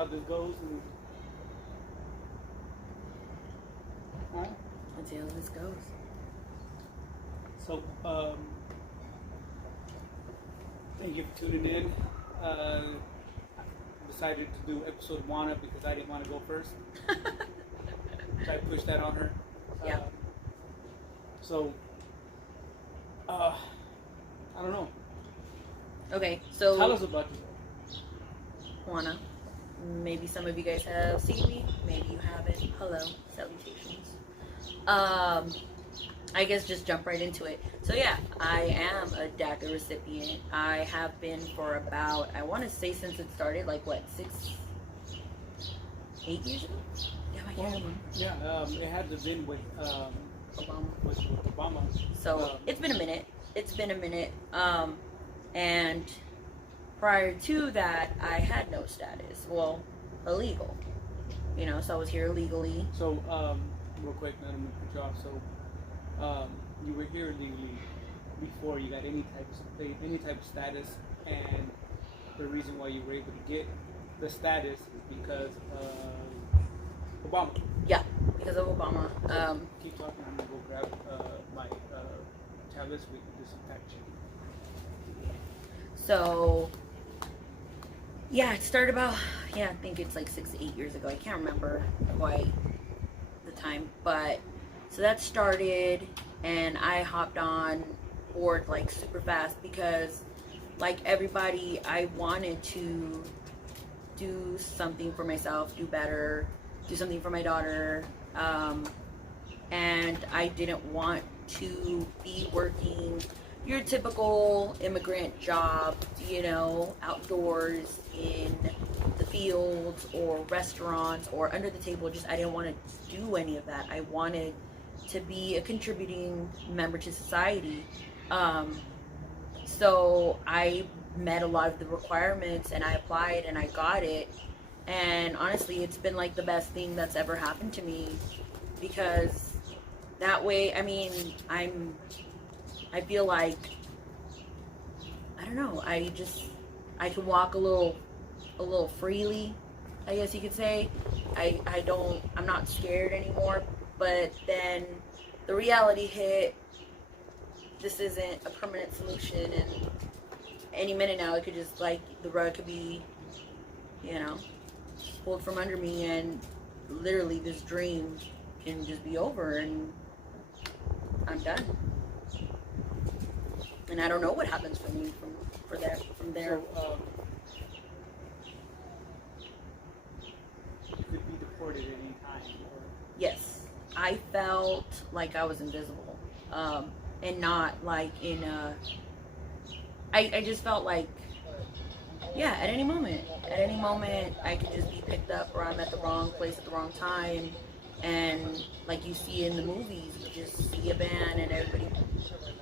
how this goes. And, Let's see how this goes. So, thank you for tuning in. Decided to do episode JUANA because I didn't want to go first. So I pushed that on her. Yeah. So, I don't know. Okay, so Tell us about yourself. JUANA. Maybe some of you guys have seen me, maybe you haven't. Hello, salutations. I guess just jump right into it. So yeah, I am a DACA recipient. I have been for about, I want to say since it started, like what, 8 years ago? Yeah, I can't remember. Yeah, it had to been with Obama. With Obama. So it's been a minute. It's been a minute. And prior to that, I had no status. Well, illegal. You know, so I was here illegally. So, real quick, I'm gonna cut you off. So, you were here illegally before you got any type of status, and the reason why you were able to get the status is because of Obama. Yeah, because of Obama. Keep talking. I'm gonna go grab my tablets with disinfection. So, yeah, it started about, I think it's like 6 to 8 years ago. I can't remember quite the time, but so that started, and I hopped on board like super fast because, like everybody, I wanted to do something for myself, do better, do something for my daughter, and I didn't want to be working your typical immigrant job, you know, outdoors in the fields or restaurants or under the table. Just, I didn't want to do any of that. I wanted to be a contributing member to society. So I met a lot of the requirements and I applied and I got it. And honestly, it's been like the best thing that's ever happened to me, because that way, I mean, I feel like, I don't know, I can walk a little freely, I guess you could say. I'm not scared anymore. But then the reality hit. This isn't a permanent solution, and any minute now it could just, like, the rug could be, you know, pulled from under me, and literally this dream can just be over and I'm done. And I don't know what happens for me from there. So, you could be deported at any time. Yes, I felt like I was invisible, and not like in a. I just felt like, yeah, at any moment I could just be picked up, or I'm at the wrong place at the wrong time, and like you see in the movies, you just see a van and everybody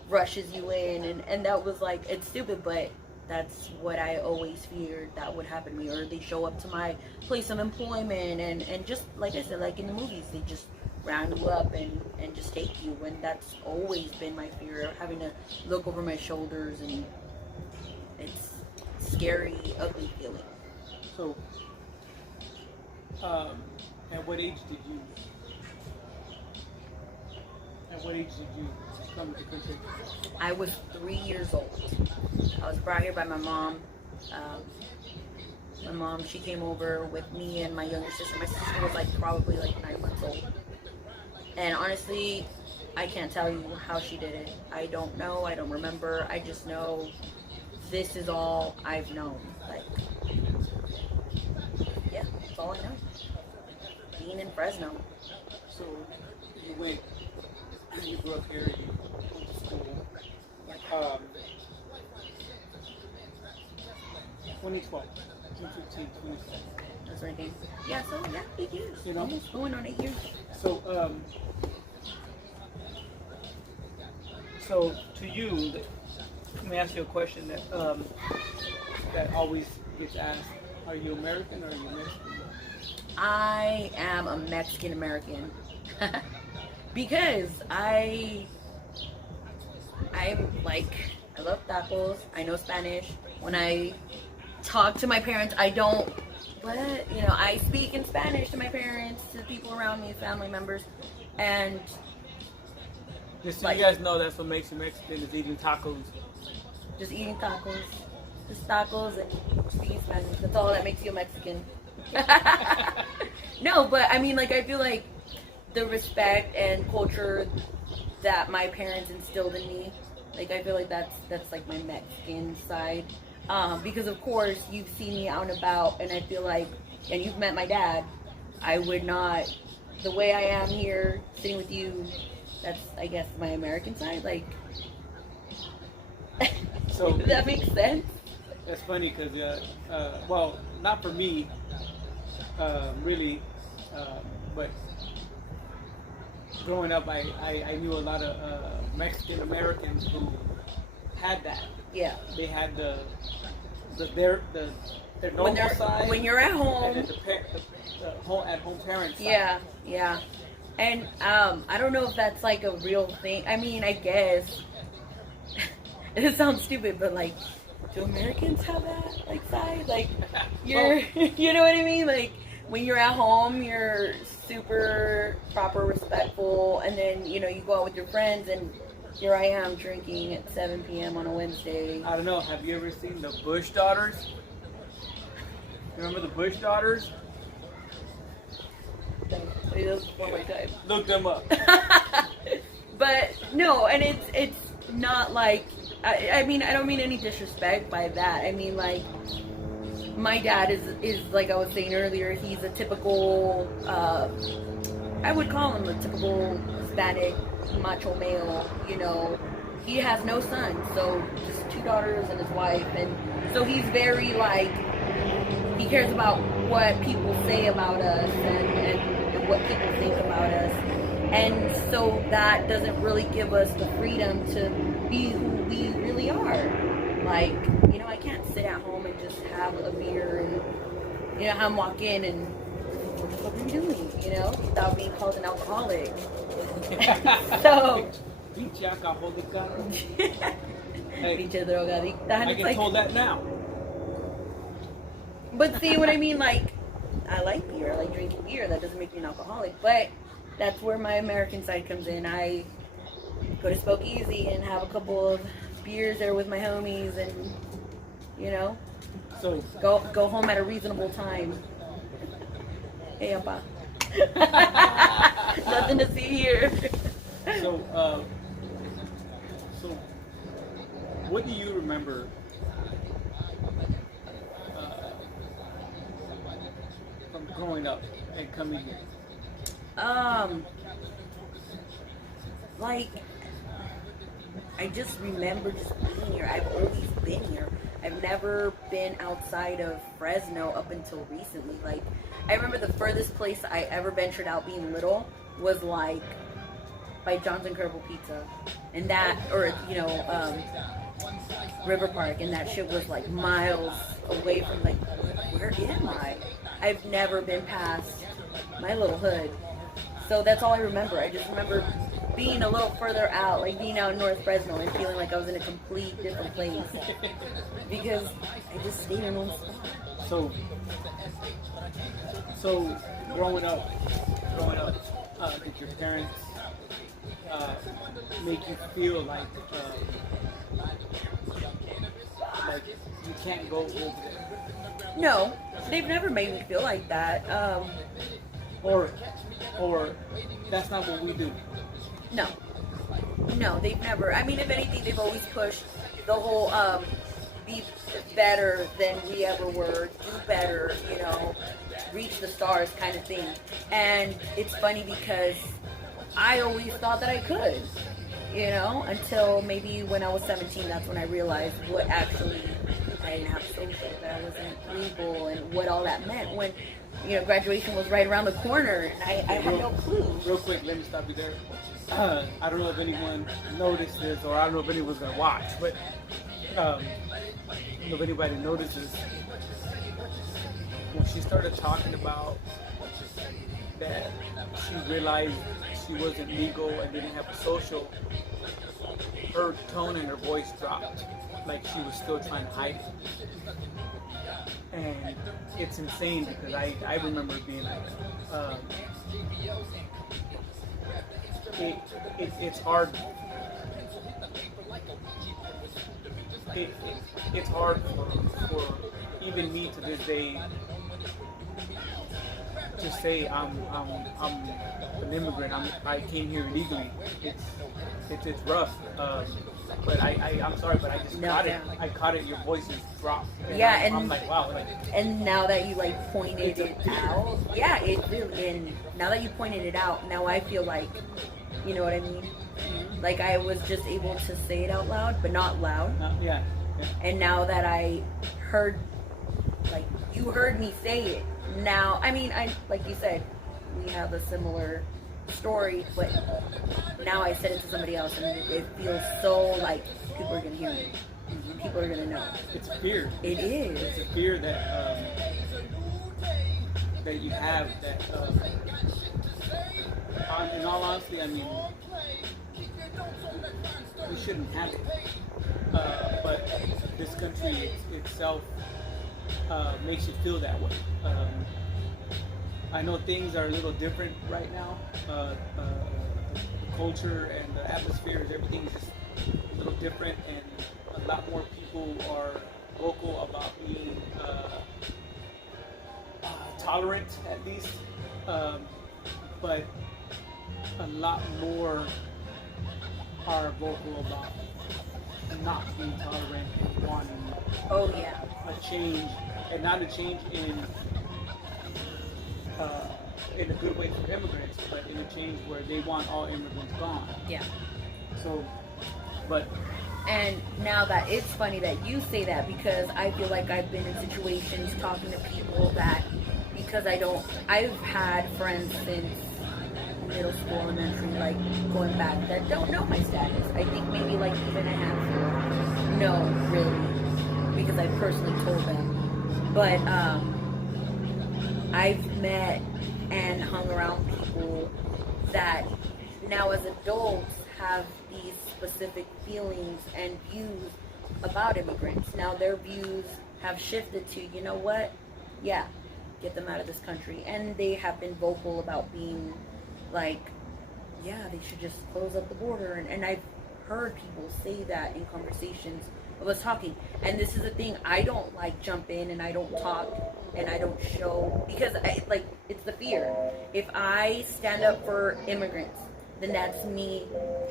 rushes you in, and that was like, it's stupid, but that's what I always feared that would happen to me. Or they show up to my place of employment and just like I said, like in the movies, they just round you up and just take you. And that's always been my fear, of having to look over my shoulders, and it's scary, ugly feeling. So, at what age did you come to the country? I was 3 years old. I was brought here by my mom. My mom, she came over with me and my younger sister. My sister was probably 9 months old. And honestly, I can't tell you how she did it. I don't know. I don't remember. I just know this is all I've known. Yeah, that's all I know. Being in Fresno. So you grew up here, you went to school. 2012, 2015, 2012. That's right there. Yeah, so yeah, 8 years. You know? Almost going on 8 years. So to you, let me ask you a question that always gets asked: are you American or are you Mexican? I am a Mexican American because I'm I love tacos. I know Spanish. When I talk to my parents, I don't what? You know, I speak in Spanish to my parents, to people around me, family members, and Just so you guys know, that's what makes you Mexican, is eating tacos. just eating tacos. Just tacos and speaking Spanish. That's all that makes you a Mexican. No, but I mean, like, I feel like the respect and culture that my parents instilled in me, like, I feel like that's like my Mexican side. Because of course you've seen me out and about, and I feel like, and you've met my dad, I would not, the way I am here sitting with you, that's, I guess, my American side. Like, So does that make sense? that's funny because, well, not for me, really, but growing up, I knew a lot of Mexican Americans who had that. Yeah. They had their normal side. When you're at home. And then the home parent side. Yeah, yeah. And I don't know if that's like a real thing. I mean, I guess it sounds stupid, but like, do Americans have that like side? Like, you're, you know what I mean? Like, when you're at home, you're super proper, respectful, and then you know you go out with your friends, and here I am drinking at 7 p.m. on a Wednesday. I don't know. Have you ever seen the Bush Daughters? Remember the Bush Daughters? Those before my time. Look them up. But no, and it's not like, I mean, I don't mean any disrespect by that. I mean, like, my dad is like I was saying earlier, he's a typical, I would call him a typical Hispanic macho male, you know. He has no sons, so just 2 daughters and his wife, and so he's very like, he cares about what people say about us and what people think about us. And so that doesn't really give us the freedom to be who we really are. Like, you know, I can't sit at home and just have a beer and, you know, have him walk in and, what the fuck are you doing, you know, without being called an alcoholic. So, Pinche alcohólica. pinche drogadicta. And I it's get like, told that now. but see what I mean? Like, I like beer. I like drinking beer. That doesn't make me an alcoholic. But that's where my American side comes in. I go to Spokeasy and have a couple of beers there with my homies, and you know, So go home at a reasonable time. Hey, Appa. Nothing to see here. So, what do you remember from growing up and coming here? Like, I just remember just being here. I've always been here. I've never been outside of Fresno up until recently. Like, I remember the furthest place I ever ventured out being little was like by John's and Kerbal Pizza, and that, or you know, River Park, and that shit was like miles away from, like, where am I? I've never been past my little hood, so that's all I remember. I just remember being a little further out, like being out in North Fresno and feeling like I was in a complete different place because I just stayed in one spot. So growing up, did your parents make you feel like you can't go over there? No, they've never made me feel like that. Or that's not what we do. No, they've never. I mean, if anything, they've always pushed the whole be better than we ever were, do better, you know, reach the stars kind of thing. And it's funny because I always thought that I could, you know, until maybe when I was 17, that's when I realized what actually I didn't have social, that I wasn't legal, and what all that meant when, you know, graduation was right around the corner. And I had no clue. Real quick, let me stop you there. I don't know if anyone noticed this, or I don't know if anyone's gonna watch, but I don't know if anybody notices when she started talking about that she realized she wasn't legal and didn't have a social, her tone and her voice dropped, like she was still trying to hide it. and it's insane because I remember being like, it's hard. It's hard for even me to this day to say I'm an immigrant. I came here illegally. It's rough. But I'm sorry, but I just caught it. I caught it. Your voice is dropped. Yeah, and I'm like, wow. Like, and now that you like pointed it out, yeah, it really. And now that you pointed it out, now I feel like, you know what I mean? Like I was just able to say it out loud, but not loud. Yeah. And now that I heard, like you heard me say it, now I mean, I like you said, we have a similar story, but now I said it to somebody else, and it feels so like people are gonna hear me. People are gonna know. It's fear. It is. It's a fear that that you have. That in all honesty, I mean, we shouldn't have it. But this country itself makes you feel that way. I know things are a little different right now. The culture and the atmosphere, everything is just a little different, and a lot more people are vocal about being tolerant, at least. But a lot more are vocal about not being tolerant and wanting a change, and not a change in a good way for immigrants, but in a change where they want all immigrants gone. Yeah. So, but. And now that it's funny that you say that, because I feel like I've been in situations talking to people that, because I've had friends since middle school, elementary, like going back, that don't know my status. I think maybe like even a handful no, really, because I personally told them. But I've met and hung around people that now as adults have these specific feelings and views about immigrants. Now their views have shifted to, you know what, yeah, get them out of this country. And they have been vocal about being like, yeah, they should just close up the border. And I've heard people say that in conversations of us talking. And this is the thing, I don't like jump in and I don't talk and I don't show, because it's the fear. If I stand up for immigrants, then that's me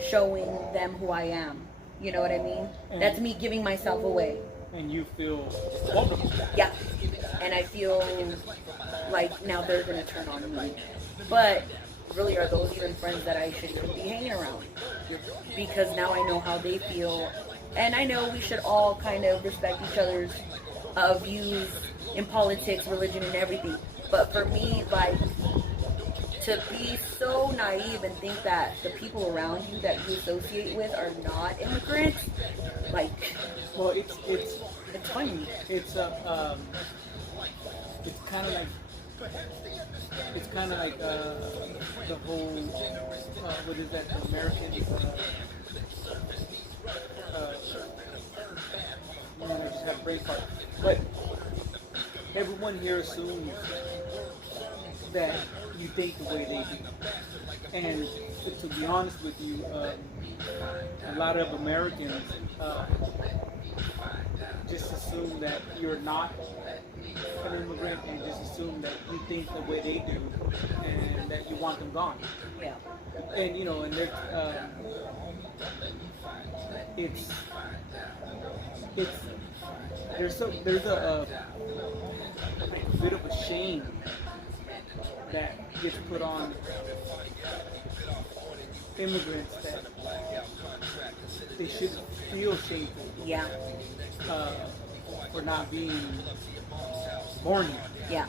showing them who I am. You know what I mean? And that's me giving myself away. And you feel vulnerable. Yeah. And I feel like now they're going to turn on me. But really, are those even friends that I should be hanging around? Because now I know how they feel. And I know we should all kind of respect each other's views in politics, religion, and everything. But for me, like, to be so naive and think that the people around you that you associate with are not immigrants, like, well, it's funny. It's kind of like the whole what is that, the American man, I just have a brain fart. But everyone here assumes that you think the way they do. And to be honest with you, a lot of Americans just assume that you're not an immigrant and just assume that you think the way they do and that you want them gone. yeah. And you know, and it's there's a bit of a shame that gets put on immigrants that they should feel shameful. Yeah. For not being born here. Yeah.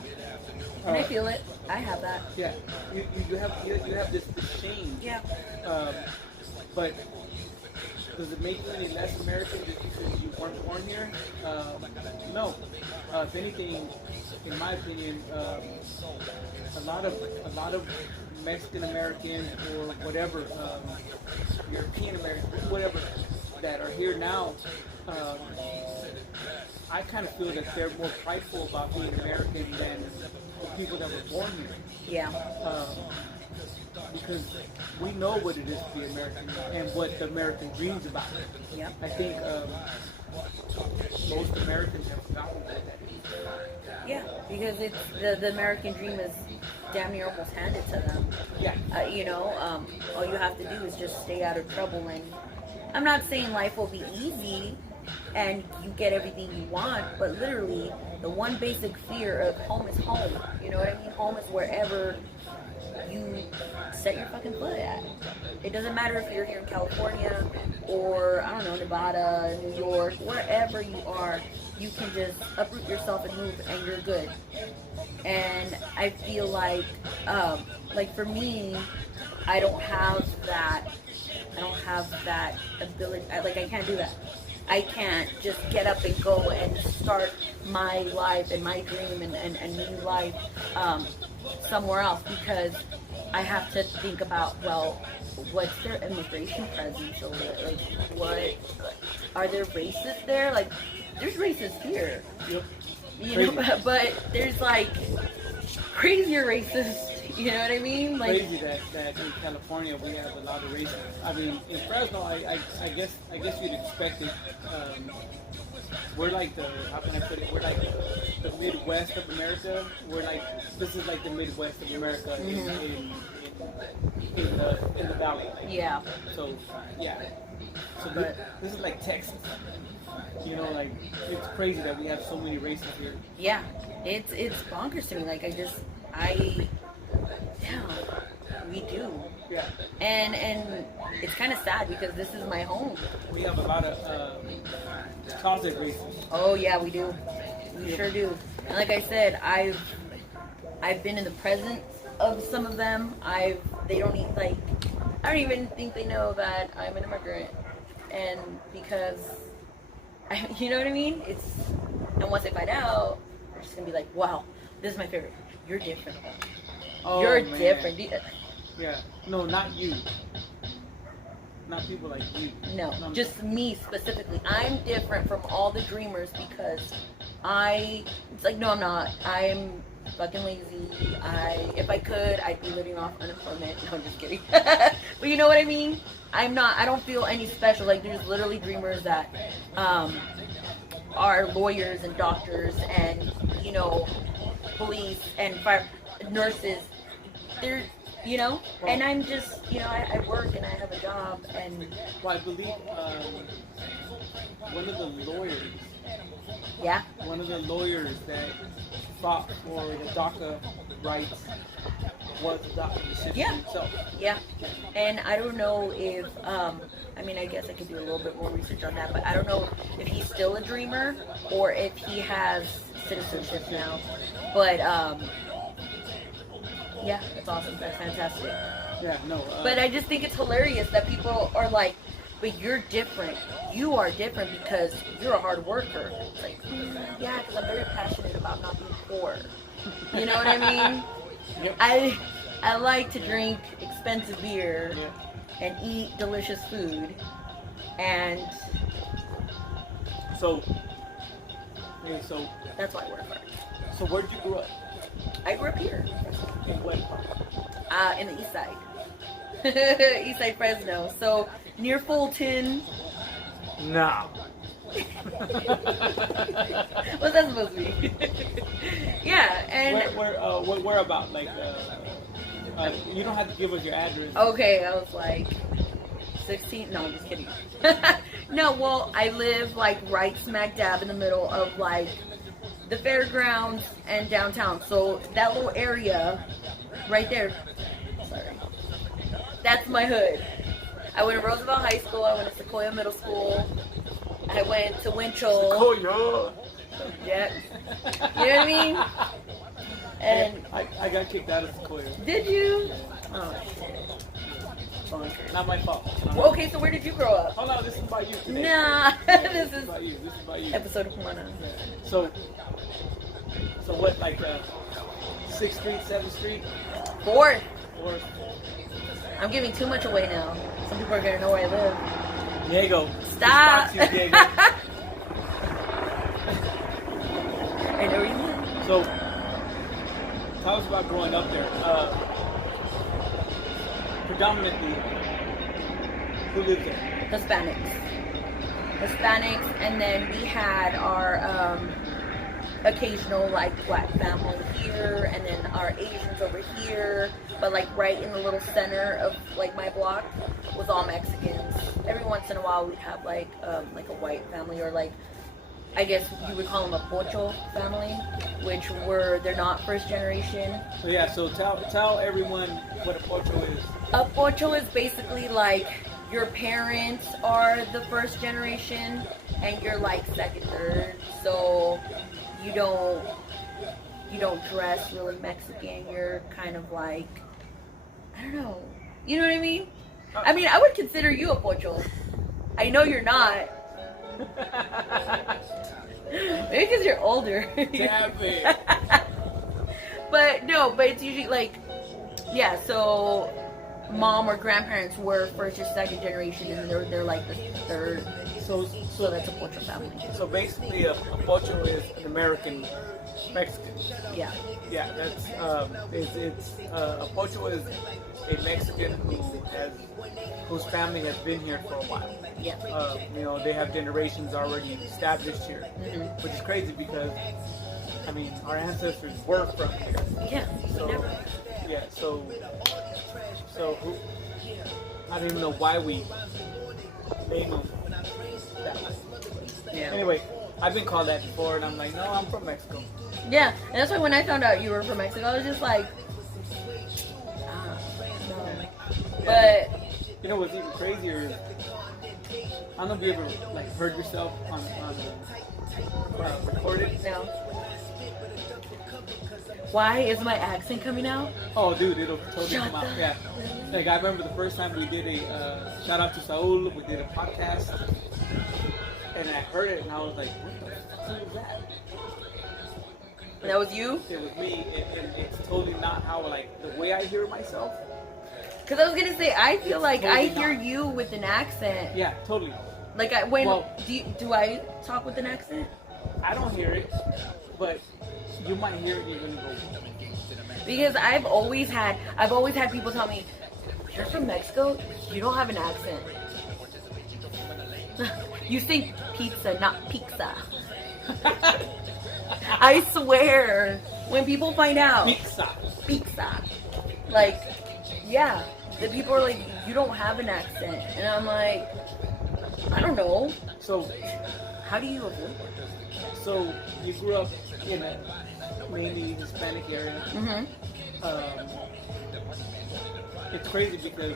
And I feel it. I have that. Yeah. You have this shame. Yeah. But does it make you any less American just because you weren't born here? No. If anything, in my opinion, a lot of Mexican Americans or whatever, European Americans, whatever, that are here now, I kind of feel that they're more prideful about being American than the people that were born here. Yeah. Because we know what it is to be American and what the American dream's about. Yep. I think most Americans have forgotten what that is. Yeah, because it's the American dream is damn near almost handed to them. Yeah. All you have to do is just stay out of trouble. And I'm not saying life will be easy and you get everything you want, but literally the one basic fear of home is home. You know what I mean? Home is wherever you set your fucking foot at. It doesn't matter if you're here in California or, I don't know, Nevada, New York, wherever you are, you can just uproot yourself and move and you're good. And I feel like for me, I don't have that ability. I can't do that. I can't just get up and go and start my life and my dream and new life somewhere else, because I have to think about, well, what's their immigration presence over there? Like, what are there racists there? Like, there's racists here, but there's like crazier racists. You know what I mean? Like, crazy that in California we have a lot of racists. I mean, in Fresno, I guess you'd expect it. We're like how can I put it? We're like the Midwest of America. This is like the Midwest of America in the valley. Yeah. So yeah. So this is like Texas. It's crazy that we have so many races here. Yeah, it's bonkers to me. Like yeah, we do. Yeah. And it's kind of sad because this is my home. We have a lot of closet races. Oh yeah, we do. We sure do. And like I said, I've been in the presence of some of them. I don't even think they know that I'm an immigrant. And because you know what I mean? And once they find out, they're just gonna be like, wow, this is my favorite. You're different. Oh, You're man. different. Yeah. No, not you. Not people like you. No, just me specifically. I'm different from all the dreamers because it's like, no, I'm not. I'm fucking lazy. If I could, I'd be living off unemployment. No, I'm just kidding. But you know what I mean? I'm not. I don't feel any special. Like, there's literally dreamers that are lawyers and doctors and, police and fire nurses. They're, and I'm just, I work and I have a job and. Well, I believe one of the lawyers. Yeah. One of the lawyers that fought for the DACA rights was the DACA decision himself. Yeah. And I don't know if, I guess I could do a little bit more research on that, but I don't know if he's still a dreamer or if he has citizenship now. But, yeah, that's awesome. That's fantastic. Yeah, no. But I just think it's hilarious that people are like, but you're different. You are different because you're a hard worker. It's like, yeah, because I'm very passionate about not being poor. You know what I mean? Yep. I like to drink expensive beer and eat delicious food. And so that's why I work hard. So where did you grow up? I grew up here. In what part? In the east side. East side Fresno. So near Fulton. No. What's that supposed to be? Yeah, and where about? Like, you don't have to give us your address. Okay, I was like 16. No, I'm just kidding. No, well, I live like right smack dab in the middle of like the fairgrounds and downtown. So that little area right there. Sorry. That's my hood. I went to Roosevelt High School. I went to Sequoia Middle School. I went to Winchell. Sequoia. Yeah. You know what I mean? And I got kicked out of Sequoia. Did you? Oh shit. Not my fault. Well, okay, so where did you grow up? Oh no, this is about you today. Nah, this is about you. This is about you. Episode of JUANA. So what, like 6th Street, 7th Street? 4th. 4th. I'm giving too much away now. Some people are gonna know where I live. Diego. Stop. You, Diego. I know you would. So, tell us about growing up there. Predominantly, who lived there? Hispanics, and then we had our occasional like black family here, and then our Asians over here. But like right in the little center of like my block was all Mexicans. Every once in a while we'd have like a white family, or like I guess you would call them a pocho family, which they're not first generation. So yeah, so tell everyone what a pocho is. A pocho is basically like your parents are the first generation and you're like second, third. So you don't dress really Mexican. You're kind of like, I don't know. You know what I mean? I mean, I would consider you a pocho. I know you're not. Maybe because you're older. Damn it. But it's usually like, yeah, so mom or grandparents were first or second generation, and they're like the third. So that's a pocho family. So basically, a pocho is an American Mexican. Yeah. Yeah, that's it's a pocho is a Mexican whose family has been here for a while. Yeah. You know, they have generations already established here, which is crazy because, I mean, our ancestors were from here. Yeah. So, Never. yeah. So who? I don't even know why we name them that way. Yeah. Anyway, I've been called that before, and I'm like, no, I'm from Mexico. Yeah, and that's why when I found out you were from Mexico, I was just like, no. But you know what's even crazier is, I don't know if you ever like heard yourself on recorded. no. Why is my accent coming out? Oh, dude, it'll totally Shut come out. up. Yeah. Like I remember the first time we did a shout out to Saul. We did a podcast, and I heard it, and I was like, what the fuck is that? And that was you? It was me, and it's totally not how like the way I hear myself. Because I was gonna say, I feel like Totally I hear not. you with an accent. Yeah, totally. Like do I talk with an accent? I don't hear it, but you might hear it even go. Because I've always had people tell me, you're from Mexico, you don't have an accent. You think pizza, not pizza. I swear, when people find out, pizza, like, yeah, the people are like, you don't have an accent, and I'm like, I don't know. So, how do you avoid it? so you grew up in a mainly Hispanic area. Mm-hmm. It's crazy because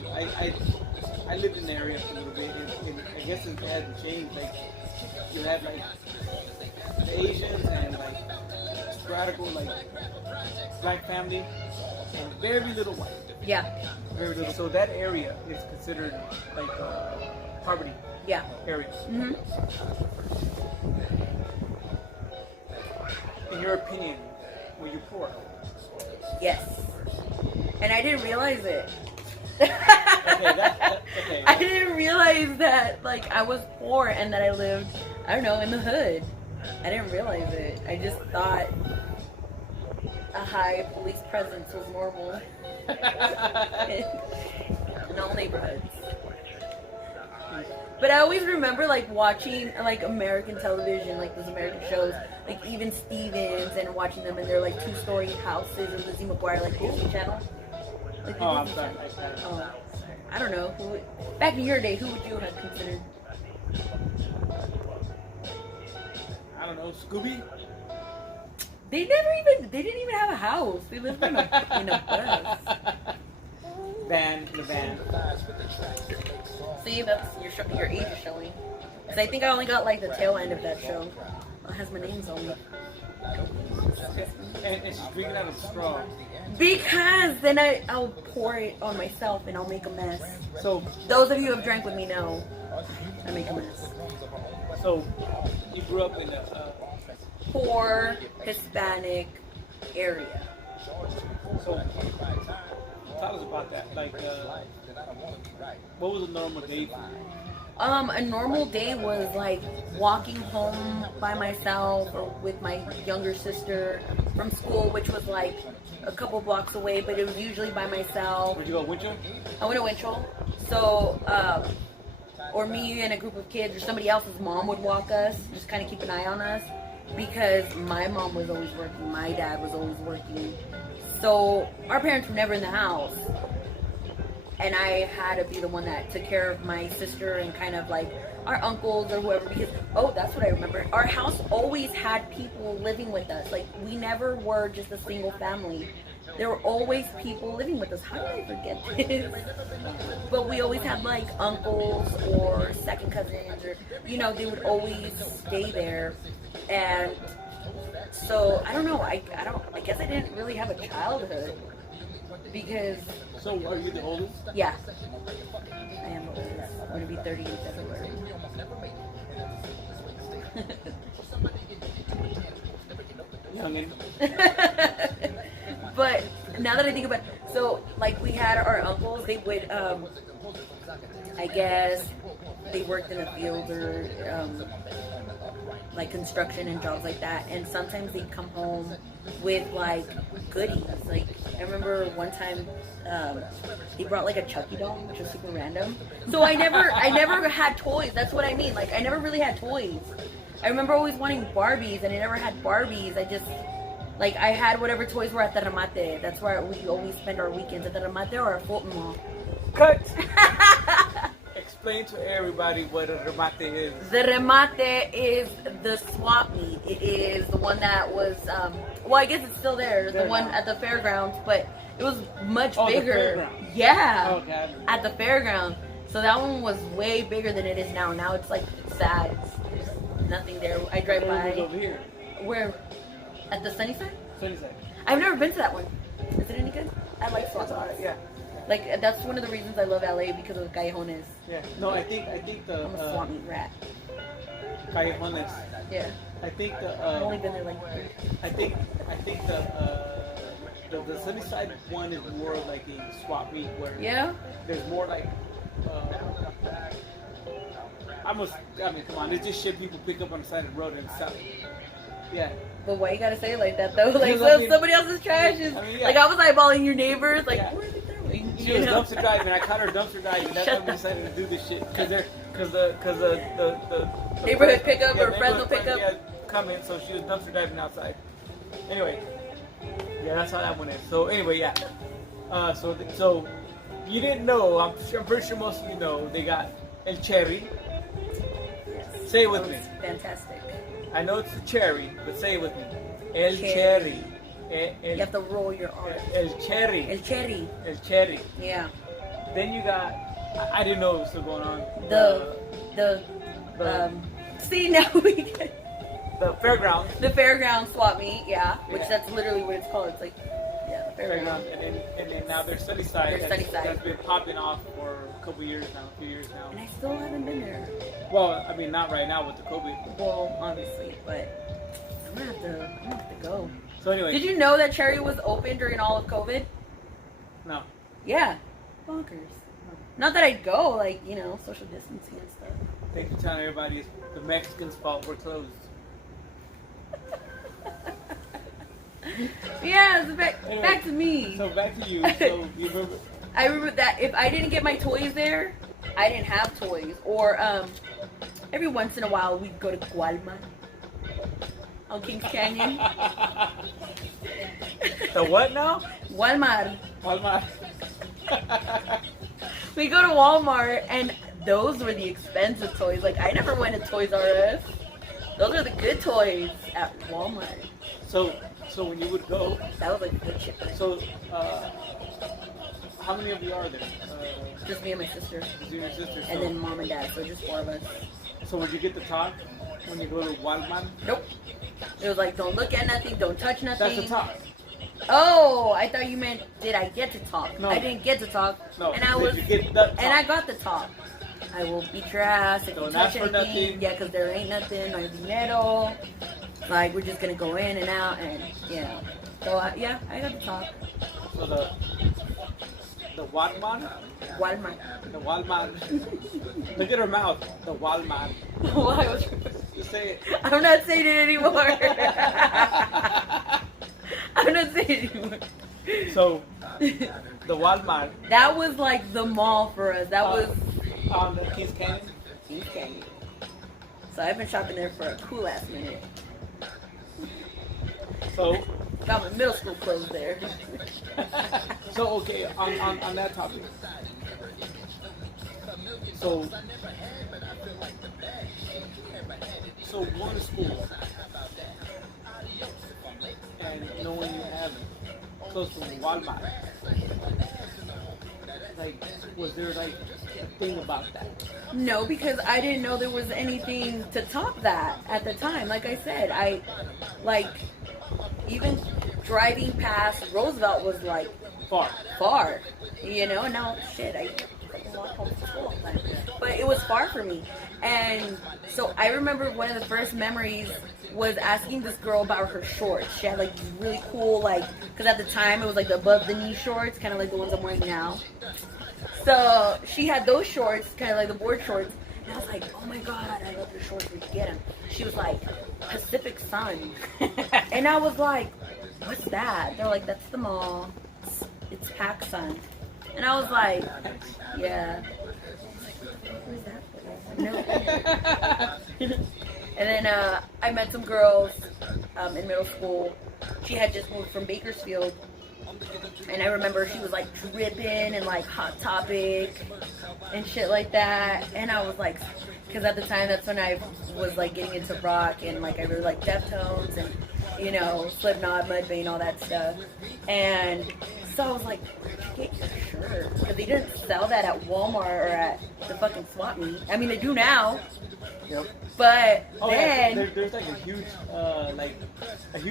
I lived in the area for a little bit, and I guess it hadn't changed. Like you had like the Asians and like radical like black family, and very little white. Yeah. Very little. So that area is considered like poverty Yeah. area. Mm-hmm. In your opinion, were you poor? Yes. And I didn't realize it. Okay. I didn't realize that like I was poor and that I lived, I don't know, in the hood. I didn't realize it. I just thought a high police presence was normal in all neighborhoods. But I always remember like watching like American television, like those American shows, like even Stevens, and watching them in their like 2-story houses and Lizzie McGuire, like Disney Channel. Like the Oh, I'm Disney sorry. Channel. Oh, I don't know. Back in your day, who would you have considered? I don't know, Scooby? They didn't even have a house. They lived in a bus. The van. See, that's your age is showing. Because I think I only got like the tail end of that show. It has my names on it. And she's drinking out of a straw. Because then I'll pour it on myself and I'll make a mess. So Those of you who have drank with me know I make a mess. So you grew up in a Poor Hispanic area. so tell us about that. Like what was a normal day for you? A normal day was like walking home by myself or with my younger sister from school, which was like a couple blocks away, but it was usually by myself. Where'd you go, Winchell? I went to Winchell. So, or me and a group of kids or somebody else's mom would walk us, just kind of keep an eye on us, because my mom was always working, my dad was always working. So our parents were never in the house. And I had to be the one that took care of my sister and kind of like our uncles or whoever, because, oh, that's what I remember. Our house always had people living with us. Like, we never were just a single family. There were always people living with us. How did I forget this? But we always had like uncles or second cousins, or, you know, they would always stay there. And so, I don't know. I guess I didn't really have a childhood because... So, are you the oldest? Yeah. I am the oldest. I'm going to be 30 in February. Youngin. But now that I think about it, so like we had our uncles, they would, I guess, they worked in the field or like construction and jobs like that, and sometimes they'd come home with like goodies. Like I remember one time they brought like a Chucky doll, which was super random. So I never had toys. That's what I mean. Like I never really had toys. I remember always wanting Barbies, and I never had Barbies. I just, like, I had whatever toys were at the remate. That's where we always spend our weekends, at the remate or our foot mall. Cut! Explain to everybody what a remate is. The remate is the swap meet. It is the one that was, well, I guess it's still there. The one at the fairgrounds, but it was much bigger. Yeah. Oh, okay. At the fairgrounds. So that one was way bigger than it is now. Now it's like sad. There's nothing there. I drive by. Over here. Where? At the Sunnyside? Sunnyside. I've never been to that one. Is it any good? I like swap meets. Yeah. Like, that's one of the reasons I love LA, because of callejones. Yeah. No, I think the I'm a swap meet rat. callejones. Yeah. I think the I've only been there like 3. I think the Sunnyside one is more like a swap meet where there's more like I mean, come on, it's just shit people pick up on the side of the road and sell. Yeah. But why you gotta say it like that though? Like, Because, I mean, somebody else's trash is like, I was eyeballing your neighbors. Like, where are they throwing? She was dumpster diving. I caught her dumpster diving. That's why we decided to do this shit. Because the neighborhood pickup or friends will pick up. Come in, so she was dumpster diving outside. Anyway, yeah, that's how that one is. So anyway, yeah. So you didn't know. I'm pretty sure most of you know. They got El Cherry. Yes. Say it with me. Fantastic. I know it's a cherry, but say it with me. El Cherry. You have to roll your R's. El Cherry. El Cherry. El Cherry. Yeah. Then you got. I didn't know what was still going on. See, now we get. The fairground. The fairground swap meet, which that's literally what it's called. It's like, the fairground. And then now there's Sunnyside. Sunnyside. That's been popping off for a couple years now, a few years now. And I still haven't been there. Well, I mean, not right now with the COVID. Well, obviously, but I'm gonna have to go. So anyway. Did you know that Cherry was open during all of COVID? No. Yeah. Bonkers. Not that I'd go, like, social distancing and stuff. Thanks for telling everybody it's the Mexicans' fault we're closed. Yeah, so back to me. So back to you. So you remember? I remember that if I didn't get my toys there, I didn't have toys. Or every once in a while we'd go to Walmart on Kings Canyon. The what now? Walmart. Walmart. We go to Walmart, and those were the expensive toys. Like, I never went to Toys R Us. Those are the good toys at Walmart. So when you would go, that was like good shit. So, how many of you are there? Just me and my sister. Just you and your sister. And then mom and dad, so just 4 of us. So would you get the talk when you go to Walmart? Nope. It was like, don't look at nothing, don't touch nothing. That's the talk. Oh, I thought you meant, did I get to talk? No. I didn't get to talk. No. And I was, you get the talk? And I got the talk. I will beat your ass if you touch anything. Nothing. Yeah, because there ain't nothing, no dinero. Like, we're just gonna go in and out, and So I got to talk. So The Walmart. Walmart. The Walmart. Look at her mouth. The Walmart. Why was Just say it. I'm not saying it anymore. I'm not saying it anymore. So, the Walmart. That was like the mall for us. That was On the Kings Canyon. Kings Canyon. So I've been shopping there for a cool ass minute. So, Got my middle school clothes there. so okay, on that topic. So going to school and knowing you have close to Walmart, like, was there like a thing about that? No, because I didn't know there was anything to top that at the time. Like I said, even driving past Roosevelt was like far, you know. Now, shit, I walk home from school all the time, but it was far for me. And so I remember one of the first memories was asking this girl about her shorts. She had like these really cool, like, because at the time it was like the above the knee shorts, kind of like the ones I'm wearing now. So she had those shorts, kind of like the board shorts. And I was like, oh my God, I love your shorts. Where'd you get them? She was like, Pacific Sun. And I was like, what's that? They're like, that's the mall. It's Pac Sun. And I was like, yeah. What is that? No. And then I met some girls in middle school. She had just moved from Bakersfield. And I remember she was like dripping and like Hot Topic and shit like that. And I was like, because at the time that's when I was like getting into rock and like I really like Deftones and, you know, Slipknot, Mudvayne, all that stuff. And so I was like, where'd you get your shirt? Because they didn't sell that at Walmart or at the fucking swap meet. I mean, they do now. Yep. But then yeah, there's like a huge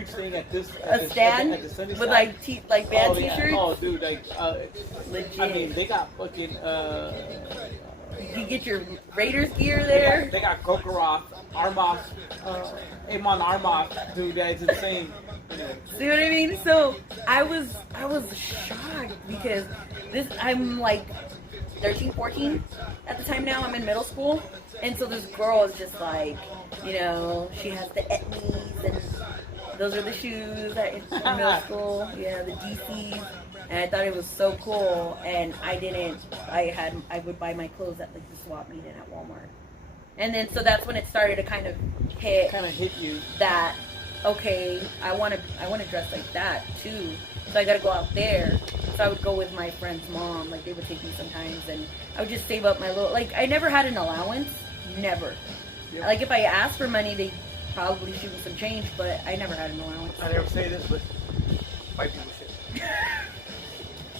thing at this stand at the Sunday with Sky. like band Yeah. t-shirts. Oh, dude, like Legit. I mean, they got fucking You get your Raiders gear there. they got Kokoroth, Armoth, Amon Armoth, dude, that's insane. You know. See what I mean? So I was shocked because I'm like 13, 14 at the time now. I'm in middle school. And so this girl is just like, you know, she has the Etnies and those are the shoes that in middle school. Yeah, the DCs. And I thought it was so cool. And I would buy my clothes at like the swap meet and at Walmart. And then so that's when it started to kind of hit you that, okay, I want to dress like that too. So I got to go out there. So I would go with my friend's mom. Like they would take me sometimes, and I would just save up my little. Like I never had an allowance, never. Yep. Like if I asked for money, they probably shoot me some change, but I never had an allowance. I never say this, but white people shit.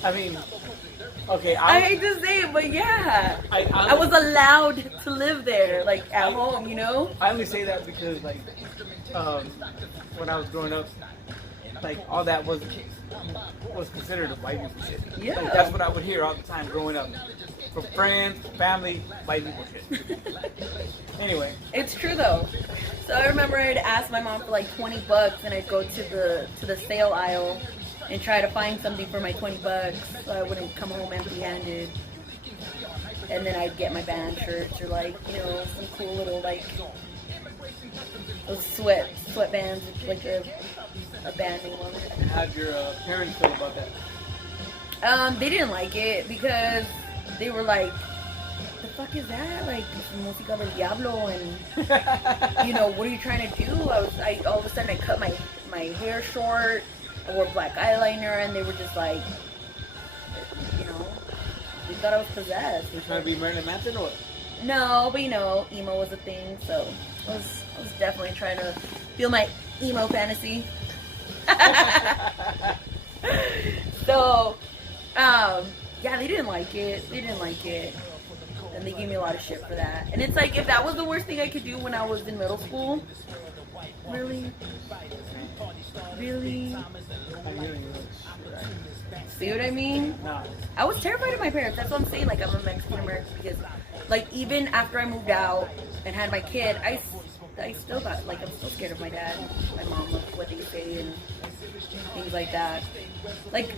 I mean, okay. I hate to say it, but yeah, I was allowed to live there, like at home, you know. I only say that because like when I was growing up, like all that was considered a white people shit. Yeah. Like, that's what I would hear all the time growing up. From friends, family, white people shit. Anyway. It's true though. So I remember I'd ask my mom for like $20 and I'd go to the sale aisle and try to find something for my $20 so I wouldn't come home empty-handed. And then I'd get my band shirts or like, you know, some cool little like those sweatbands with like a banding on it. How'd your parents feel about that? They didn't like it because they were like, the fuck is that? Like, música del diablo, and you know, what are you trying to do? I all of a sudden I cut my hair short, I wore black eyeliner, and they were just like, you know, they thought I was possessed. You trying to be Marilyn Manson or what? No, but you know, emo was a thing, so I was definitely trying to feel my emo fantasy. So, yeah, they didn't like it. And they gave me a lot of shit for that. And it's like, if that was the worst thing I could do when I was in middle school, really? See what I mean? No. I was terrified of my parents. That's what I'm saying. Like, I'm a Mexican American because, like, even after I moved out and had my kid, I still got, like, I'm still scared of my dad, my mom, what they say and things like that. Like,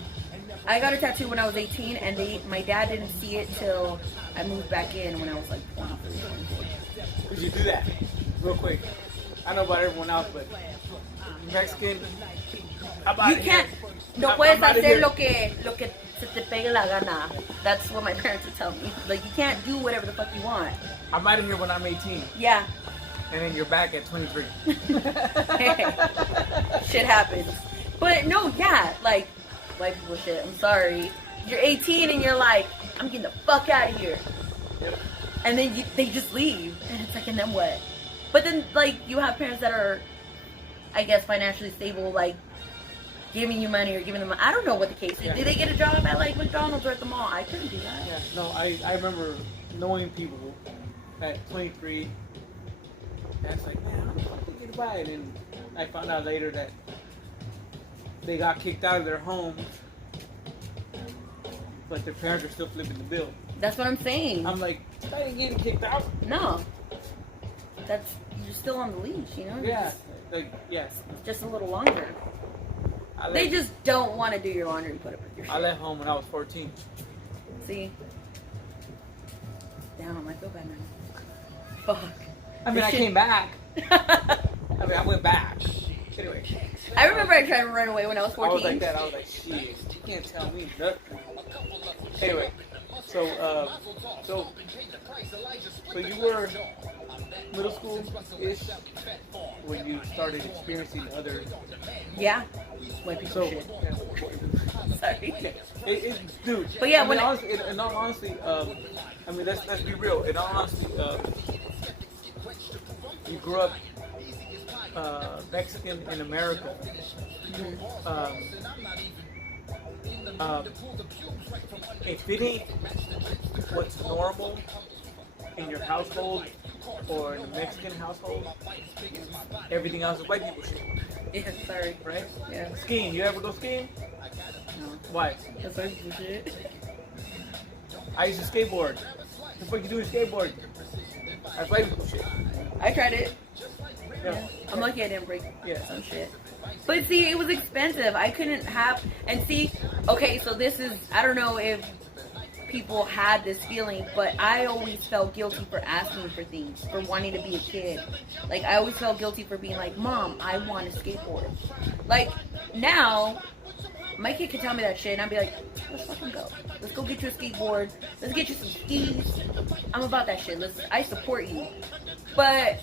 I got a tattoo when I was 18, and my dad didn't see it till I moved back in when I was like 23, 24. Could you do that? Real quick. I know about everyone else, but Mexican. You can't. No puedes hacer lo que se te pegue la gana. That's what my parents would tell me. Like, you can't do whatever the fuck you want. I'm out of here when I'm 18. Yeah. And then you're back at 23. Hey, shit happens. But no, yeah, like, white people shit, I'm sorry. You're 18 and you're like, I'm getting the fuck out of here. Yep. And then they just leave. And it's like, and then what? But then, like, you have parents that are, I guess, financially stable, like, giving you money or giving them money. I don't know what the case is. Yeah. Did they get a job at, like, McDonald's or at the mall? I couldn't do that. Yeah. No, I remember knowing people at 23 that's like, man, how the fuck did they get by? And then I found out later that they got kicked out of their homes, but their parents are still flipping the bill. That's what I'm saying. I'm like, I didn't get kicked out. No. You're still on the leash, you know? Yeah. Like, yes. It's just a little longer. They just don't want to do your laundry and put up with your shit. I left home when I was 14. See? Damn, I feel bad now. Fuck. I mean, I came back. I mean, I went back. Anyway. I remember I tried to run away when I was 14. I was like that. I was like, shit, you can't tell me nothing. Anyway, so you were middle school-ish when you started experiencing other... Yeah. White people shit. Yeah. Sorry. Dude. But yeah, in all honesty, I mean, let's be real. In all honesty, you grew up Mexican in America. If it ain't what's normal in your household or in a Mexican household, everything else is white people shit. Yeah, sorry. Right? Yeah. Skiing. You ever go skiing? No. Why? That's white people shit. I used to skateboard. What the fuck you do with skateboard? That's white people shit. I tried it. Yeah. I'm lucky I didn't break some shit. But see, it was expensive. I couldn't have, and see, okay, so this is, I don't know if people had this feeling, but I always felt guilty for asking for things, for wanting to be a kid. Like, I always felt guilty for being like, Mom, I want a skateboard. Like, now, my kid could tell me that shit, and I'd be like, let's fucking go. Let's go get you a skateboard. Let's get you some skis. I'm about that shit. I support you. But,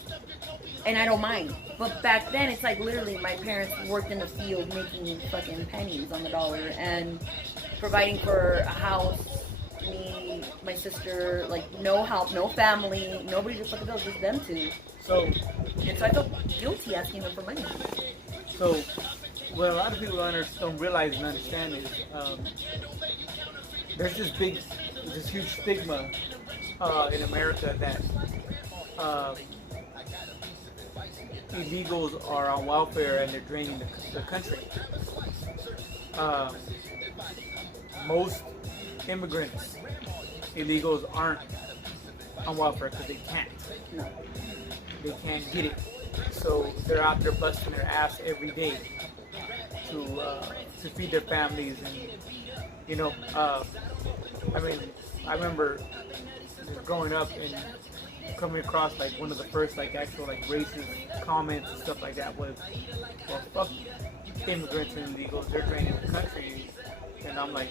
and I don't mind. But back then, it's like literally my parents worked in the field making fucking pennies on the dollar and providing for a house. Me, my sister, like no help, no family, nobody to fucking go, just them two. So I felt guilty asking them for money. So, what a lot of people don't realize and understand is there's this huge stigma in America that illegals are on welfare and they're draining the country. Most immigrants, illegals, aren't on welfare because they can't. No. They can't get it. So they're out there busting their ass every day to feed their families. And, you know, I mean, I remember growing up and coming across like one of the first like actual like racist comments and stuff like that was, well, fuck immigrants and illegals, they're draining the country. And I'm like,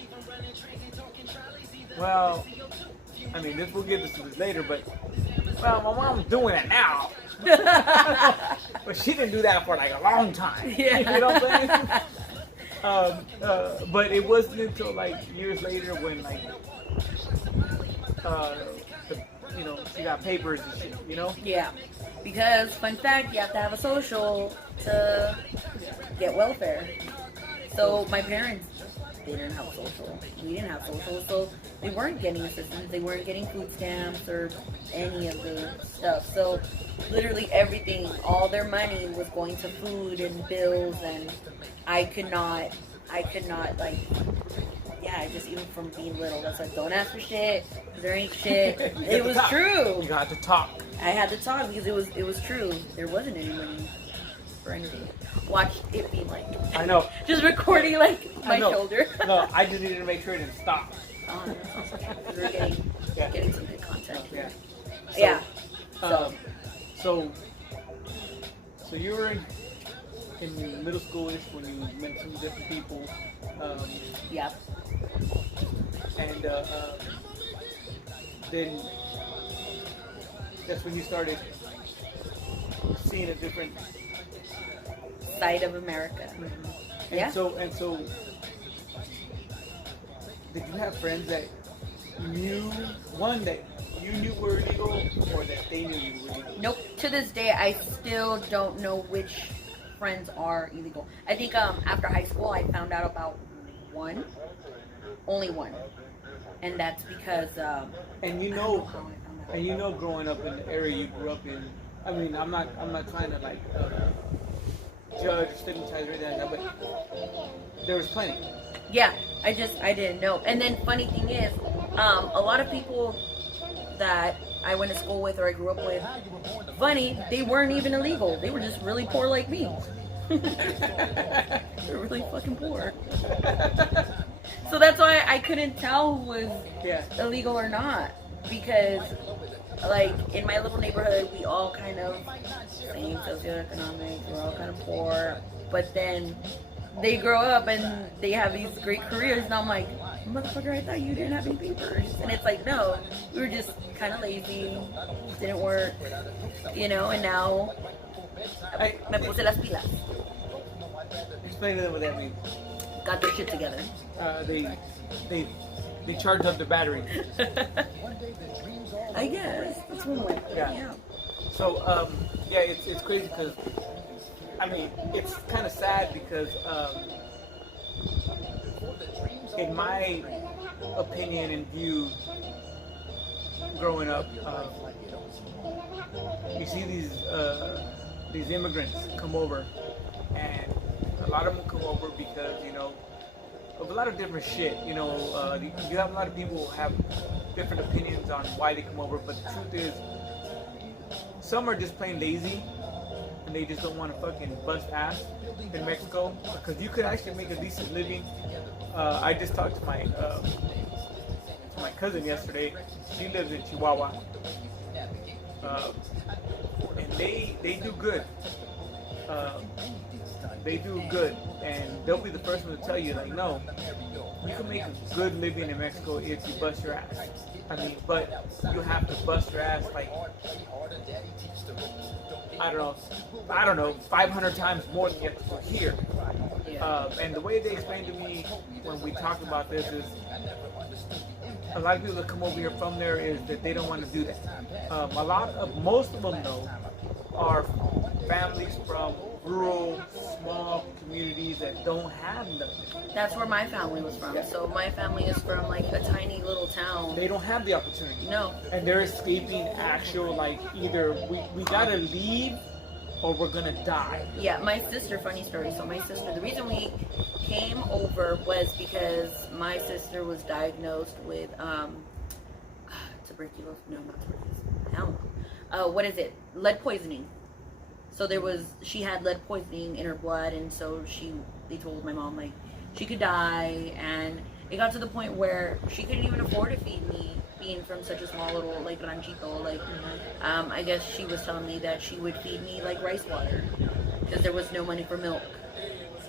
well, I mean, we'll get to this later, but well, my mom's doing it now. But she didn't do that for like a long time. Yeah. You know what I'm saying? But it wasn't until like years later when like she got papers and shit, you know? Yeah. Because, fun fact, you have to have a social to get welfare. So my parents, they didn't have social. We didn't have social, so they weren't getting assistance. They weren't getting food stamps or any of the stuff. So literally everything, all their money was going to food and bills, and I could not like, yeah, just even from being little, that's like, don't ask for shit, because there ain't shit. It was true. You got to talk. I had to talk because it was true. There wasn't any money. for anything. Watch it be like. I know. Just recording like my shoulder. No, I just needed to make sure it didn't stop. Oh, no. Because we're getting some good content. Yeah. So, So you were in middle schoolish when you met some different people. yeah. And then that's when you started seeing a different Side of America. Mm-hmm. Yeah. And so, did you have friends that knew that you knew were illegal, or that they knew you were illegal? Nope. To this day, I still don't know which friends are illegal. I think after high school, I found out about only one, and that's because. And you know, growing up in the area you grew up in. I mean, I'm not trying to like judge or stigmatize or anything like that, but there was plenty. Yeah, I didn't know. And then funny thing is, a lot of people that I went to school with or I grew up with, funny, they weren't even illegal. They were just really poor like me. They're really fucking poor. So that's why I couldn't tell who was illegal or not. Because, like, in my little neighborhood, we all kind of, same socioeconomic, we're all kind of poor. But then they grow up and they have these great careers, and I'm like, motherfucker, I thought you didn't have any papers. And it's like, no, we were just kind of lazy, didn't work, you know, and now me puse las pilas. Explain to them what that means. Got their shit together. They charged up the battery. I guess that's one way. Yeah. So it's crazy because I mean it's kind of sad because in my opinion and view, growing up, you see these immigrants come over, and a lot of them come over because of a lot of different shit. You have a lot of people who have different opinions on why they come over, but the truth is, some are just plain lazy, and they just don't want to fucking bust ass in Mexico, because you could actually make a decent living. I just talked to my cousin yesterday. She lives in Chihuahua, and they do good. They do good, and they'll be the first one to tell you, like, no, you can make a good living in Mexico if you bust your ass. I mean, but you have to bust your ass like, I don't know, 500 times more than you have to put here. And the way they explained to me when we talked about this is, a lot of people that come over here from there is that they don't want to do that. Most of them though are families from rural, small communities that don't have nothing. That's where my family was from. So my family is from like a tiny little town. They don't have the opportunity. No. And they're escaping actual, like, either we gotta leave or we're gonna die. Yeah, my sister, funny story. So my sister, the reason we came over was because my sister was diagnosed with tuberculosis. No, not tuberculosis. Hell no. What is it? Lead poisoning. So she had lead poisoning in her blood, and so they told my mom, like, she could die, and it got to the point where she couldn't even afford to feed me, being from such a small little, like, ranchito, like, I guess she was telling me that she would feed me, like, rice water, because there was no money for milk,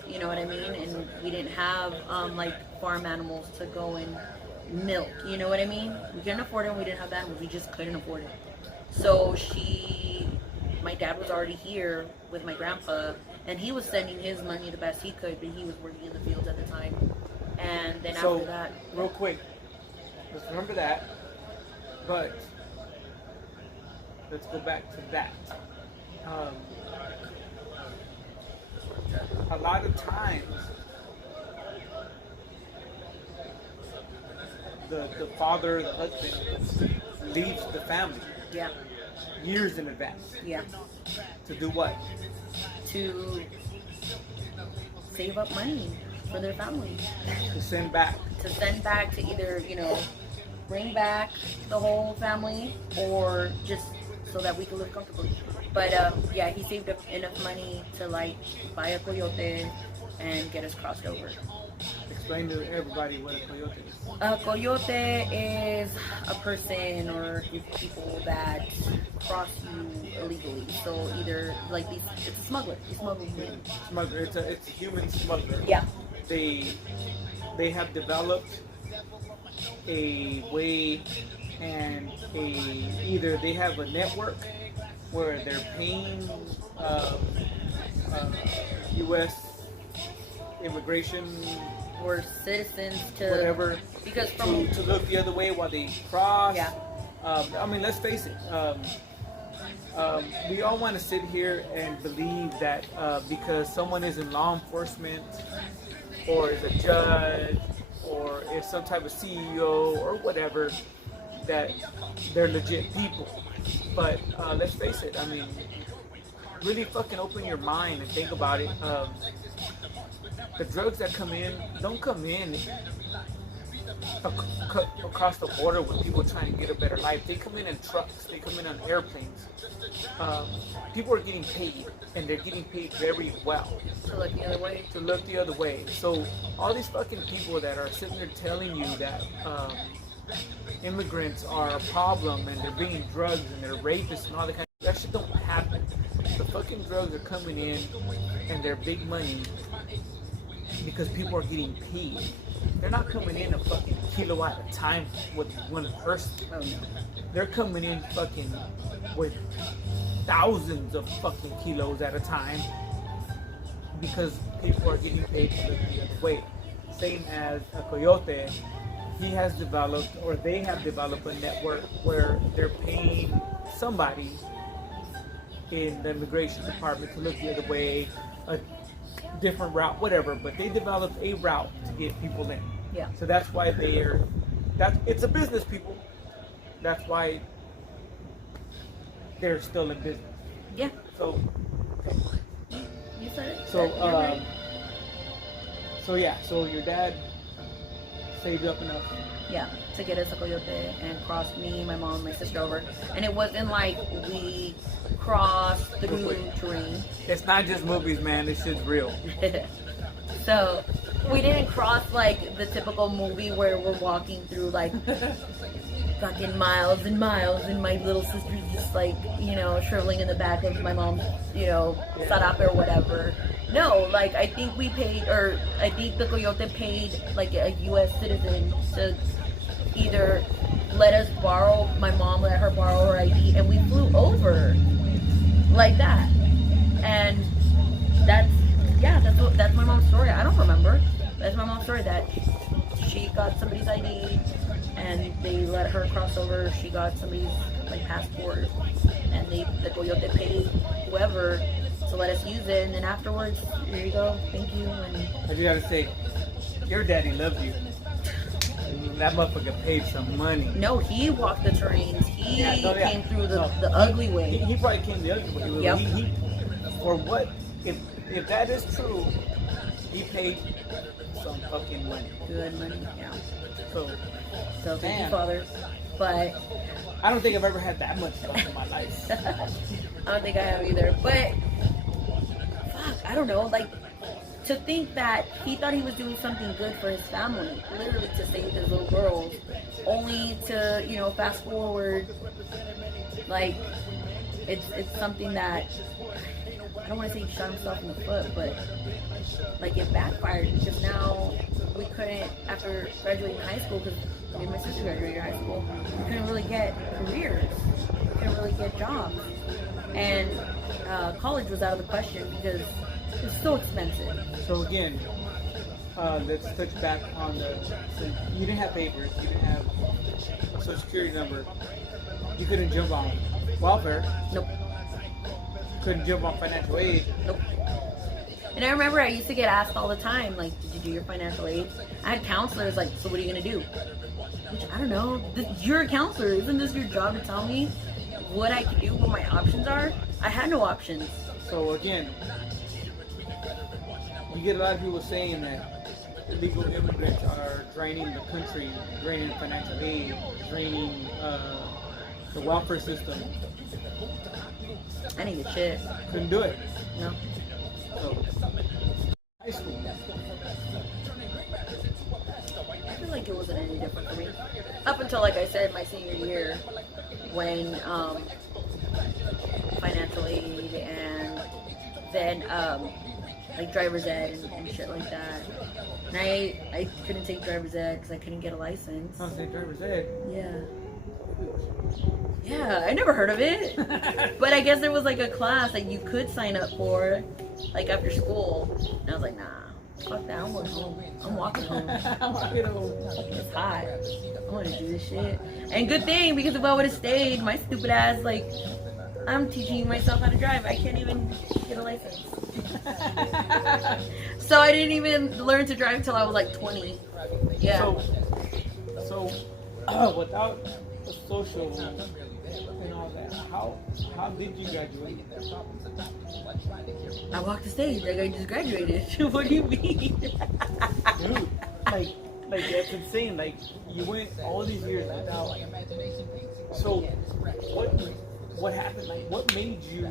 you know what I mean, and we didn't have, like, farm animals to go and milk, you know what I mean, we couldn't afford it, and we didn't have animals, we just couldn't afford it, so my dad was already here with my grandpa, and he was sending his money the best he could, but he was working in the fields at the time. And then after that... real quick, let's remember that, but let's go back to that. A lot of times, the father, the husband, leaves the family. Yeah. Years in advance. Yeah. To do what? To save up money for their family. To send back. To send back, to either, bring back the whole family, or just so that we can live comfortably. But yeah, he saved up enough money to like buy a coyote and get us crossed over. Explain to everybody what a coyote is. A coyote is a person or a group of people that cross you illegally. So either like these, it's a smuggler. He smuggled you. Smuggler. It's a human smuggler. Yeah. They have developed a way and either they have a network where they're paying U.S. immigration Or citizens to whatever because from to look the other way while they cross. Yeah. I mean, let's face it. We all want to sit here and believe that because someone is in law enforcement or is a judge or is some type of CEO or whatever, that they're legit people. But let's face it, I mean, really fucking open your mind and think about it. The drugs that come in don't come in across the border with people trying to get a better life. They come in trucks, they come in on airplanes. People are getting paid, and they're getting paid very well. to look the other way. To look the other way. So all these fucking people that are sitting there telling you that immigrants are a problem and they're bringing drugs and they're rapists and all that kind of that shit don't happen. The fucking drugs are coming in and they're big money because people are getting paid. They're not coming in a fucking kilo at a time with one person. Oh no. They're coming in fucking with thousands of fucking kilos at a time because people are getting paid to look the other way. Same as a coyote, he has developed, or they have developed a network where they're paying somebody in the immigration department to look the other way, a different route, whatever, but they developed a route to get people in. Yeah. So that's why it's a business, people. That's why they're still in business. Yeah. So, You said it. so, You're right. so yeah, so your dad saved up enough. Yeah, to get us a coyote and cross me, my mom, my sister over. And it wasn't like we crossed through terrain. It's not just movies, man. This shit's real. So we didn't cross like the typical movie where we're walking through like fucking miles and miles, and my little sister's just like, you know, shriveling in the back of my mom's, you know, sarape or whatever. No, like I think we paid, or I think the coyote paid like a U.S. citizen to either let us borrow, my mom let her borrow her ID, and we flew over like that. And that's my mom's story. I don't remember. That's my mom's story, that she got somebody's ID and they let her cross over. She got somebody's like passport, and the coyote paid whoever to let us use it, and then afterwards, here you go, thank you. And I just gotta say, your daddy loved you. That motherfucker paid some money. no, he walked the terrains. He came through the No. ugly way. He probably came the other way. Yep. He for what? If that is true, he paid some fucking money. Good money, yeah. So So thank you, Damn. Father. But I don't think I've ever had that much stuff in my life. I don't think I have either. But fuck, I don't know. Like, to think that he thought he was doing something good for his family, literally to save his little girls, only to, you know, fast forward, like, it's something that, I don't want to say he shot himself in the foot, but like it backfired, because now we couldn't, after graduating high school, because me and my sister graduated high school, we couldn't really get careers, we couldn't really get jobs, and college was out of the question because it was so expensive. So again, let's touch back on so you didn't have papers, you didn't have a social security number, you couldn't jump on welfare, Nope. couldn't jump on financial aid. Nope. And I remember I used to get asked all the time, like, did you do your financial aid? I had counselors like, so what are you gonna do? Which, I don't know. You're a counselor. Isn't this your job to tell me what I can do, what my options are? I had no options. So again, you get a lot of people saying that illegal immigrants are draining the country, draining financial aid, draining the welfare system. I didn't get shit. Couldn't do it. No. So, high school. I feel like it wasn't any different for me. Up until, like I said, my senior year, when financial aid and then like driver's ed and shit like that. And I couldn't take driver's ed because I couldn't get a license. I was saying driver's ed. Yeah. Yeah, I never heard of it. But I guess there was like a class that you could sign up for, like after school. And I was like, nah, fuck that, I'm going home. I'm walking home. I'm walking home. It's hot. I want to do this shit. And good thing, because if I would have stayed, my stupid ass, like, I'm teaching myself how to drive. I can't even get a license. So I didn't even learn to drive until I was like 20. Yeah. So without the social and all that, how did you graduate? I walked the stage like I just graduated. What do you mean? Dude, like that's insane. Like you went all these years without. So what happened? Like what made you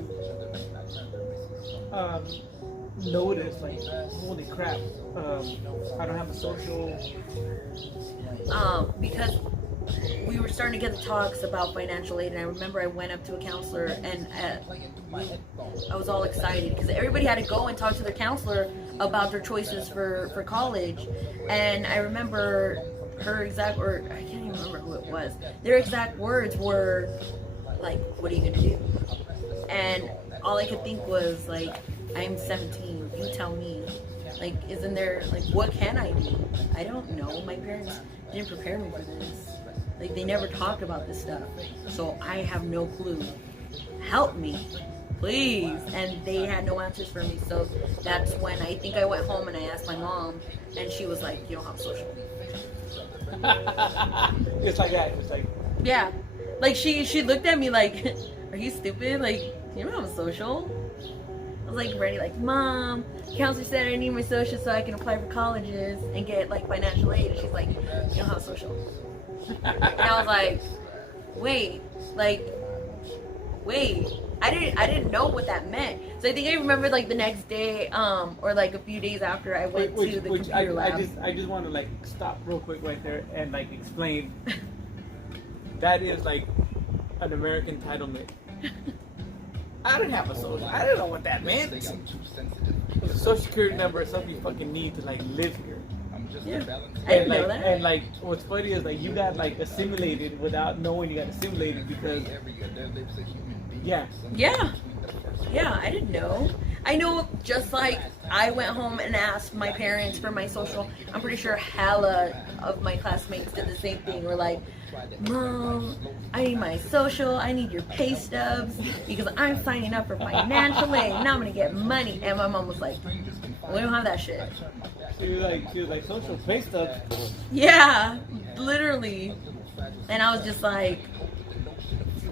notice like holy crap? I don't have a social. Because we were starting to get the talks about financial aid, and I remember I went up to a counselor, and I was all excited because everybody had to go and talk to their counselor about their choices for college. And I remember her exact, or I can't even remember who it was. Their exact words were like, "What are you gonna do?" And all I could think was like, "I'm 17. You tell me." Like, isn't there, like, what can I do? I don't know. My parents didn't prepare me for this. Like, they never talked about this stuff. So I have no clue. Help me, please. And they had no answers for me. So that's when I think I went home and I asked my mom, and she was like, you don't have social. Just like that. Just like. Yeah. Like, she looked at me like, are you stupid? Like, you don't have a social? I was like ready, like, Mom, the counselor said I need my social so I can apply for colleges and get like financial aid. And she's like, you don't have social. And I was like, wait. I didn't know what that meant. So I think I remember like the next day, or like a few days after I went to the computer lab. I just want to like stop real quick right there and like explain. That is like an American entitlement. I didn't have a social. I didn't know what that meant. It's a social security number is something you fucking need to like live here. Yeah. I didn't know that. And like, what's funny is like you got like assimilated without knowing you got assimilated because. Yeah. Yeah. Yeah, I didn't know. I know, just like I went home and asked my parents for my social. I'm pretty sure hella of my classmates did the same thing. We're like, Mom, I need my social. I need your pay stubs because I'm signing up for financial aid. Now I'm gonna get money. And my mom was like, we don't have that shit. She was like social pay stubs. Yeah, literally. And I was just like,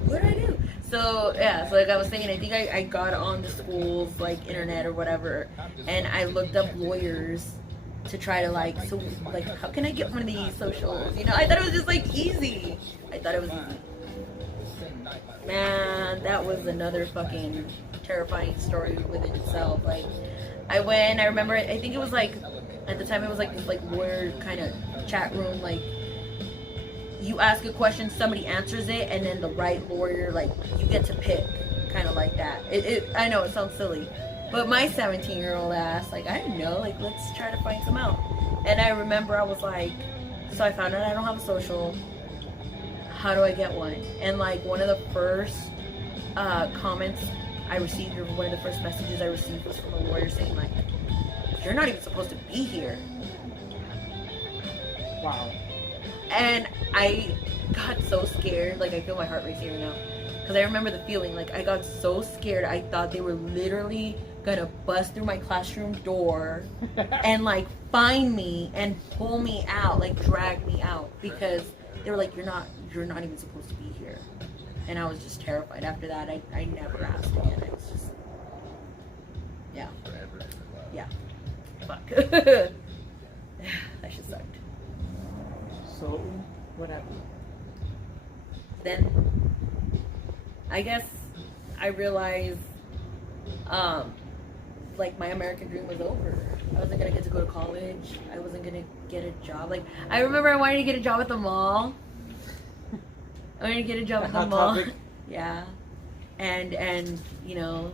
what do I do? So yeah, so like I was saying, I think I got on the school's like internet or whatever, and I looked up lawyers to try to like, so like, how can I get one of these socials? You know, I thought it was just like easy. I thought it was easy. Man, that was another fucking terrifying story within itself. Like, I remember, I think it was like, at the time it was like this like lawyer kind of chat room, like, you ask a question, somebody answers it, and then the right lawyer, like, you get to pick, kind of like that. I know it sounds silly, but my 17-year-old ass, like, I didn't know, like, let's try to find some out. And I remember I was like, so I found out I don't have a social. How do I get one? And like one of the first comments I received, or one of the first messages I received, was from a lawyer saying like, you're not even supposed to be here. Wow. And I got so scared, like I feel my heart racing right now, because I remember the feeling, like I got so scared, I thought they were literally gonna bust through my classroom door and like find me and pull me out, like drag me out, because they were like, you're not even supposed to be here. And I was just terrified. After that, I never asked again. I was just, yeah, fuck. That shit sucked. So, what happened? Then, I guess I realized, like, my American dream was over. I wasn't gonna get to go to college. I wasn't gonna get a job. Like, I remember I wanted to get a job at the mall. I wanted to get a job at the mall. Topic. Yeah, and you know,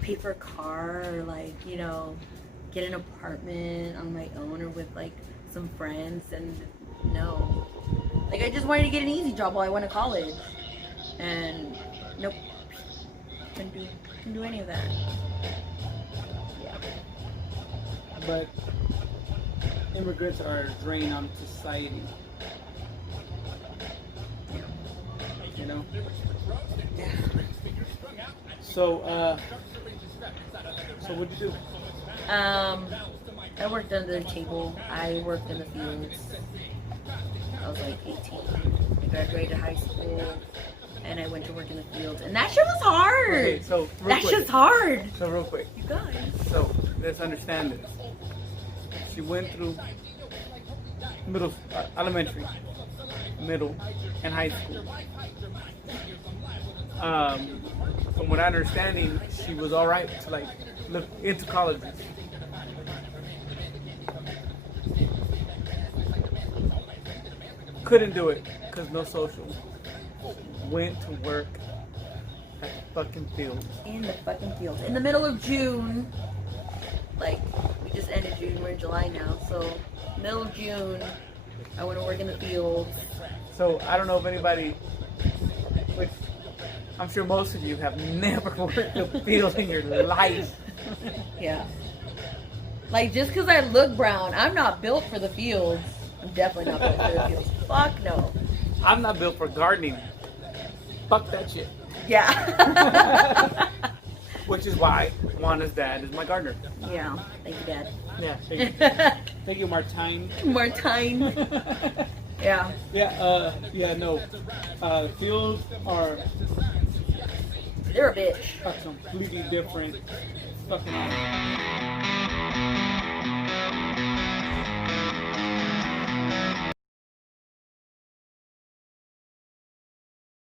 pay for a car, or like, you know, get an apartment on my own or with like some friends. And no, like, I just wanted to get an easy job while I went to college, and nope, couldn't do any of that. Yeah. But immigrants are a drain on society. You know? Yeah. So what'd you do? I worked under the table. I worked in the fields. I was like 18. I graduated high school, and I went to work in the fields. And that shit was hard. Okay, so That shit's hard. So real quick. You guys. So let's understand this. She went through elementary, middle, and high school. From what I'm understanding, she was all right to like look into colleges. Couldn't do it because no social. Went to work at the fucking fields. In the fucking fields. In the middle of June. Like, we just ended June. We're in July now. So, middle of June, I went to work in the fields. So, I don't know if anybody, which I'm sure most of you have never worked a field in your life. Yeah. Like, just because I look brown, I'm not built for the fields. I'm definitely not built for the fields. Fuck no. I'm not built for gardening. Fuck that shit. Yeah. Which is why Juana's dad is my gardener. Yeah. Thank you, Dad. Yeah, thank you. Thank you, Martine. Martine. Yeah. No. Fields are They're a bitch. completely different. Fucking